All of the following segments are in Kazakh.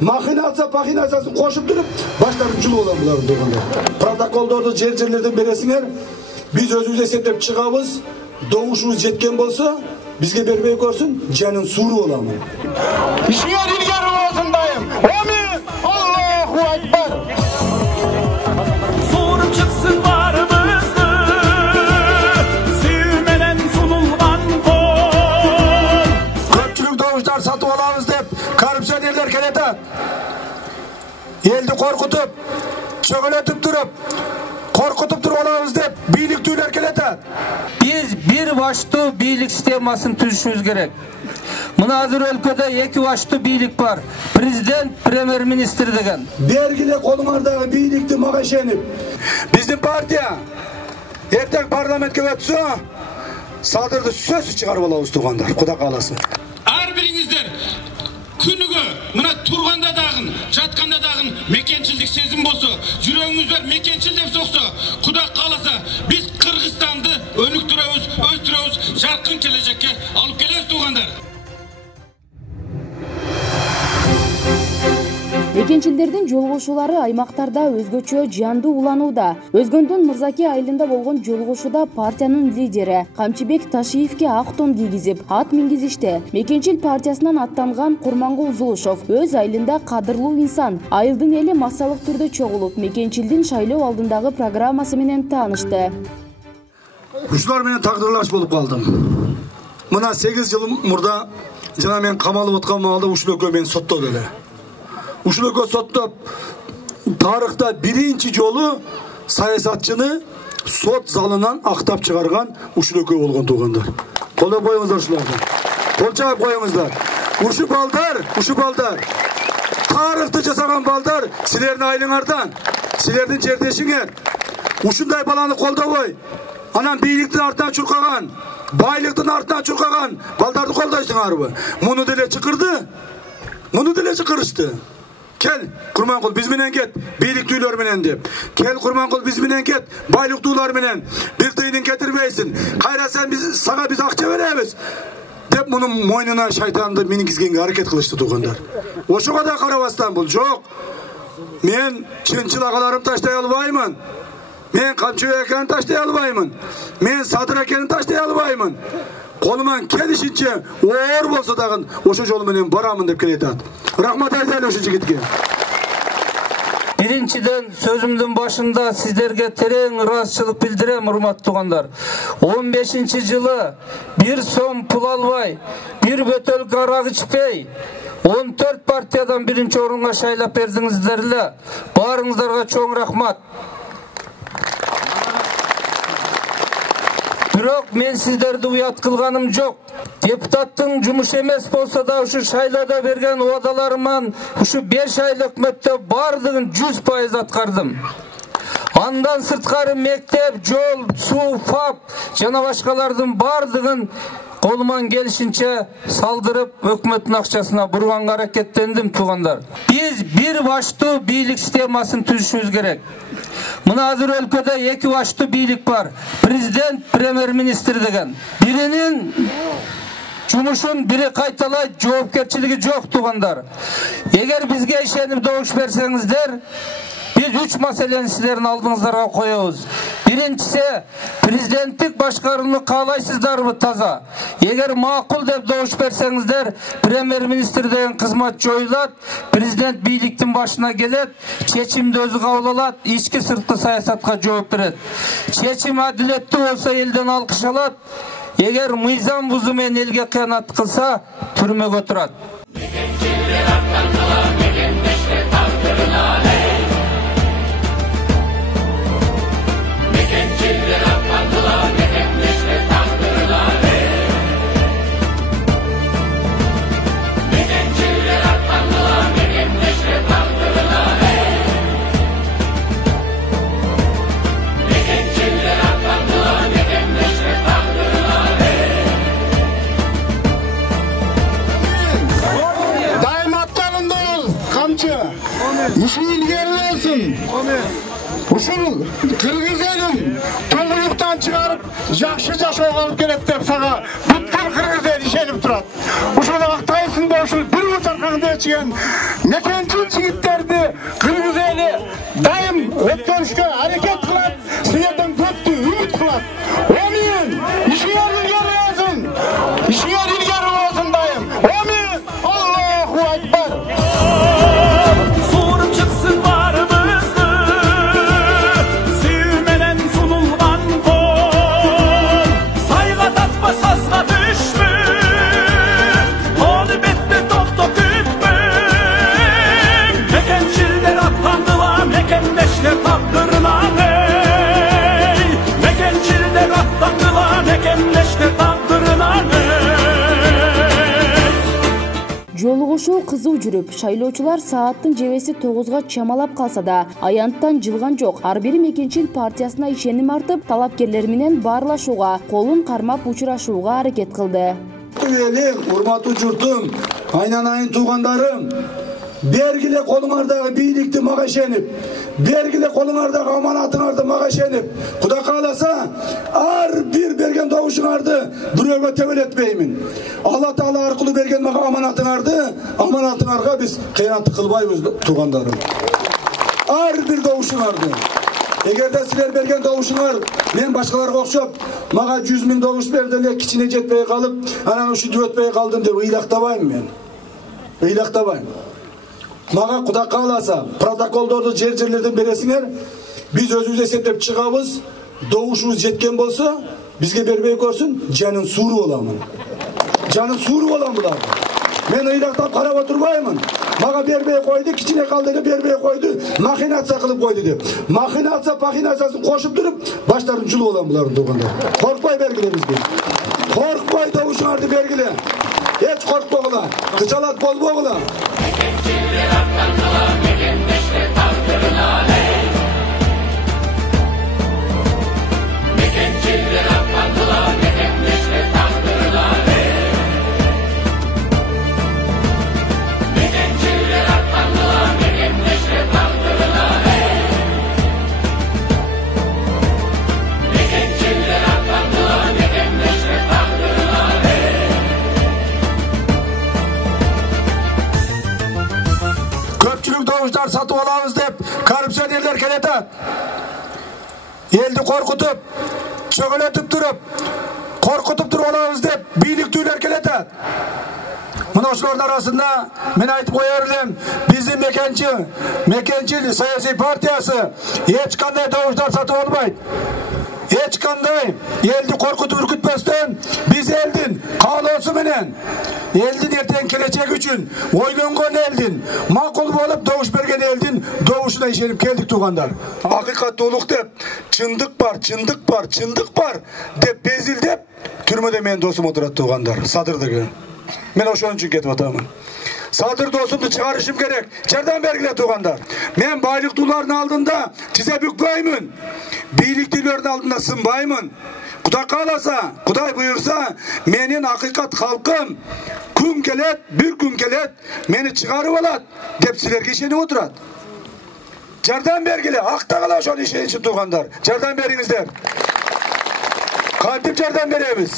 Mahinasını koşup durup başlarını çulu olan buların doğanda. Protokoldordu жерlerden beresinger. Biz özümüz esetlep çıkabız. Doğuşumuz jetken bolsa bizge bermey görsün, canın suru olamı. İşine ilgari olsun dayım. Amin. Allahu Ekber. Sorup çıksın varımızdı. Sevmeden sunulgan kol. Köpçülük doğuşlar satıp alamız deyip korrupsiyonerler kelete. Eldi korkutup, çökületip durup, korkutup durup alamız deyip birlik tüyler kelete. Biz bir başlı birlik sistemasını tüzüşümüz gerek. Mına hazır ülkede iki başlı birlik var. Prezident, premier minister degen. Dergile kolumardagi birlikti mağa işenip. Bizim partiya erten parlamentke ötse saldırdı söz çıkarıp alabız tuğanlar. Kuda kalası. Ar biringizler күнүгө мына турганда дагы жатканда дагы мекенчилдик сезим болсо жүрөгүңүздөр мекенчил деп соксо Кудай кааласа биз Кыргызстанды өнүктүрөбүз өстүрөбүз жаркын келечекке алып келебиз туугандар. Мекенчилдердин жолгошуулары аймактарда өзгөчө жандуу уланууда. Өзгөндүн Мырзаке айылында болгон жолгошууда партиянын лидери Камчыбек Ташиевке ак тон кийгизип, ат мингизишти. Мекенчил партиясынан аттанган Курмангул Зулушов өз айылында кадырлуу инсан, айылдын эли массалык түрдө чогулуп, мекенчилдин шайлоо алдындагы программасы менен таанышты. Ушулар менен тагдырлаш болуп калдым. Мына 8 жыл мурда жана мен камалып аткан маалда ушул экөө мени соттоду эле. Ушул экөө соттоп, тарыхта биринчи жолу саясатчыны сот залынан актап чыгарган ушул экөө болгон туугандар. Колдоп коюңуздар ушуларды. Кол чаап коюңуздар. Ушу балдар. Тарыхты жасаган балдар силердин айылыңардан, силердин жердешиңер. Ушундай баланы колдобой, анан бийликтин артынан чуркаган, байлыктын артынан чуркаган балдарды колдойсуңарбы? Муну деле чыкырышты. Kel Kurmangul biz menen ket, bilik tüyler menen dep. Kel Kurmangul biz menen ket, baylık tuğlar menen. Bir tüyünün getirmeysin. Hayra sen sana biz akça veremiz. Dep bunun moynuna şeytandı minikizgenге hareket kılıçtı tuğanlar. Oşu kadar karabastan bul, yok. Men çınçıl ağalarım taştay albayımın. Men kamçı eken taştay albayımın. Men sadır ekeni taştay albayımın. Kolumdan kelişince oğur bolsa dağın oşu jolu menen baramın dep keleti at. Rahmat aytaylı oşu jigitke. Birinciden sözümdün başında sizlerge tereң ıraatçılık bildirem urmat tuğanlar. 15. жылы bir som pul albay, bir bötölk arak içpey, 14 partiyadan birinci orunga şaylap berdiңizdерle. Barыңızlarga çoğun rahmat. Бирок мен сиздерди уят кылганым жок. Депутаттын жумуш эмес болсо да ушу шайлоодо берген убадаларыман ушу 5 ай өкмөттө бардыгын 100% аткардым. Андан сырткары мектеп, жол, суу, фап жана башкалардын бардыгын колуман келишинче салдырып өкмөттүн акчасына бурганга аракеттендим туугандар. Биз бир баштуу бийлик системасын түзүшүбүз керек. Мына азыр өлкөдө эки баштуу бийлик бар. Президент, премьер министр деген. Биринин жумушун бири кайталайт, жоопкерчилиги жок туугандар. Эгер бизге ишенип добуш берсеңиздер, biz 3 маселени силердин алдыңыздарга коебуз. Биринчиси, президенттик башкарууну каалайсыздарбы таза? Эгер макул деп добуш берсеңиздер, премьер-министр деген кызмат жоюлат, президент бийликтин башына келет, чечимди өзү кабыл алат, ички сырткы саясатка жооп берет. Чечим адилеттүү болсо элден алкыш алат, эгер мыйзам бузуу менен элге кыянат кылса, түрмөгө турат. İşin ilgili olsun. Ушул кыргыз элин тоңуюктан чыгарып, жакшы жашоого алып келет деп сага бүткүл кыргыз эл ишенип турат. Ушул актайсыңда ушул бир учаркаңды ичкен мекенчил жигиттерди кыргыз эли дайым өткөрүшкө аракет кылат, силерден көптү үмүт кылат. Амин. Ишиңер илгери болсун. Ишиңер илгери болсун дайым. Амин. Аллаху акбар. Soğurup çıksın varımızdı, sevmeden sunulgan kol. Sayga tatma sazga düşmü, onu bette top top ütmü. Mekençiller atlandılar, mekenleşler taktırına hey. Mekençiller atlandılar, mekenleşler taktırına hey. Жолугушуу кызуу жүрүп, шайлоочулар сааттын жебеси 9га чамалап калса да, аянттан жылган жок. Ар бири мекенчил партиясына ишеним артып, талапкерлер менен баарлашууга, колун кармап учурашууга аракет кылды. Элим, урматтуу журтум, айнанайын туугандарым, бергиле колуңардагы бийликти мага ишенип, бергиле колуңардагы аманатыңарды мага ишенип, Кудай кааласа, ар бир берген добушуңарды бирөөгө тебелетпеймин. Алла Таала аркылуу берген мага аманатыңарга биз кыянаттык кылбайбыз, туугандарым. Ар бир добушуңарды. Эгерде силер берген добушуңар мен башкаларга окшоп, мага 100 000 добуш берди эле, кичине жетпей калып, анан ушинтип өтпөй калдым деп ыйлактабайм мен. Ыйлактабайм. Мага Кудай кааласа, протоколдорду жерлерден бересиңер, биз өзүбүз эсептеп чыгабыз, добушубуз жеткен болсо, бизге бербей көрсүн, жанын сууру боламын. Жанын сууру болам буларды. Мен ыйлактап карап отурбаймын. Мага бербей койду, кичине калды деп бербей койду, махинация кылып койду деп. Махинация, пахинациясын кошуп туруп, баштарын жулуп алам булардын туугандар. Коркпой бергиле бизге. Коркпой добушуңарды бергиле. Эч коркпогула, кычалат болбогула. Doğuşlar satıp alamız deyip korrupsiyonerler kelete. Eldi korkutup, çögületip durup, korkutup durup alamız deyip birlik tüyler kelete. Mına oşuların arasında men aytıp koyarım, bizim mekençil siyasi partiyası hiç kanday doğuşlar satıp almaydı. Hiç kanday eldi korkutup ürkütmezden biz eldin kalısı menen eldin erten gelecek üçün oylangan eldin makul bolup doğuş bergen eldin doğuşuna işenip geldik tuğanlar. Hakikat doluk dep çındık var dep bezil dep türmede men dostum oturat tuğanlar sadırdı. Men oşon üçün ketip atamın. Sadır dostumdu çıkarışım gerek. Çerden bergile tuğanlar. Men baylıklıların aldığında tize bükbeymin. Birliklilerin aldığında sınbaymin. Kuday kalasa, Kuday buyursa, menin hakikat halkım gün gelet, bir gün gelet, meni çıkarıp alat, dep silerge işeni oturat. Çerden bergile, hakta kala şonu işe için tuğanlar. Çerden berinizler. Kaltip çerden beremiz.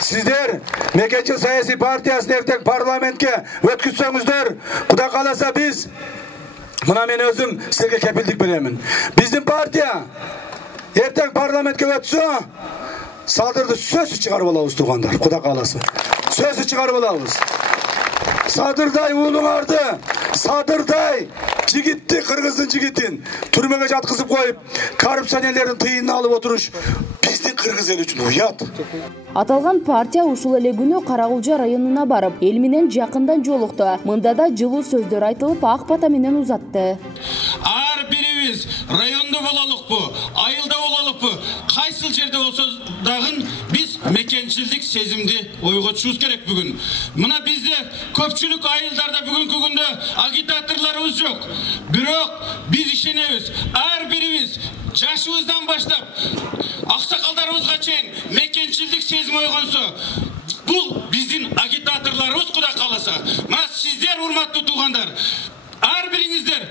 Sizler mekençil siyasi partiyasını erten parlamentke ötkütsöңүздөр, Kuday kalasa biz, mına men özüm sizlerge kepildik beremin. Bizim partiya erten parlamentke ötse, sadırdı sözü çıkarıp alabız tuğanlar, Kuday kalasa. Sözü çıkarıp alabız. Sadırday uğluңарды, sadırday jigitти, kırgыздın jigitin türmege jatkızıp koyup, korrupsiyonerlerin tıyını alıp oturuş, bizdin kırgız eli üçün uyat. Аталган партия ушул эле күнү Карагулжа районуна барып, эл менен жакындан жолукту. Мында да жылуу сөздөр айтылып, ак бата менен узатты. Ар бирибиз райондо бололукпу, айылда бололукпу, кайсыл жерде болсо дагы биз мекенчилдик сезимди ойготушубуз керек бүгүн. Мына бизде көпчүлүк айылдарда бүгүнкү күндө агитаторлорубуз жок. Бирок биз ишенебиз. Ар бирибиз жашыбыздан баштап аксакалдарыбызга чейин мекенчилдик сезим ойгонсо, бул биздин агитаторлорубуз Кудай кааласа. Мына сиздер урматтуу туугандар, ар бириңиздер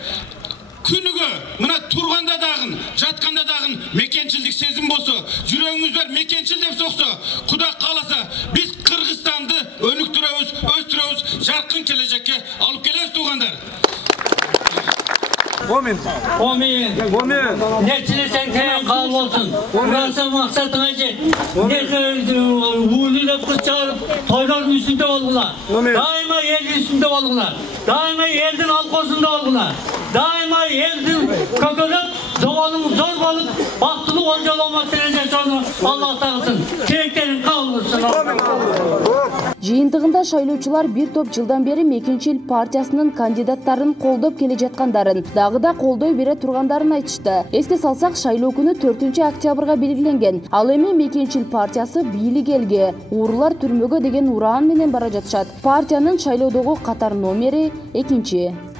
күнүгө мына турганда дагы мекенчилдик сезим болсо, жүрөгүңүздөр мекенчил деп соксо, Кудай кааласа биз Кыргызстанды өнүктүрөбүз, өстүрөбүз, жаркын келечекке алып келебиз туугандар. Amin. Amin. Amin. Ne çilesen teyen kabul olsun. Burası maksatına jet. Ne uğurluyla kız çağırıp toyların üstünde oldular. Daima yerin üstünde oldular. Daima yerin halkosunda oldular. Daima yerin kökülüp, doğalın zor balık, baktılı oncalı olmak derece sonra Allah tanısın. Çeliklerin kabul olsun. Жыйынтыгында шайлоочулар бир топ жылдан бери Мекенчил партиясынын кандидаттарын колдоп келе жаткандарын, дагы да колдой бере тургандарын айтышты. Эске салсак, шайлоо күнү 4-октябрга белгиленген. Ал эми Мекенчил партиясы бийлик элге, уурулар түрмөгө деген ураан менен бара жатышат. Партиянын шайлоодогу катар номери 2.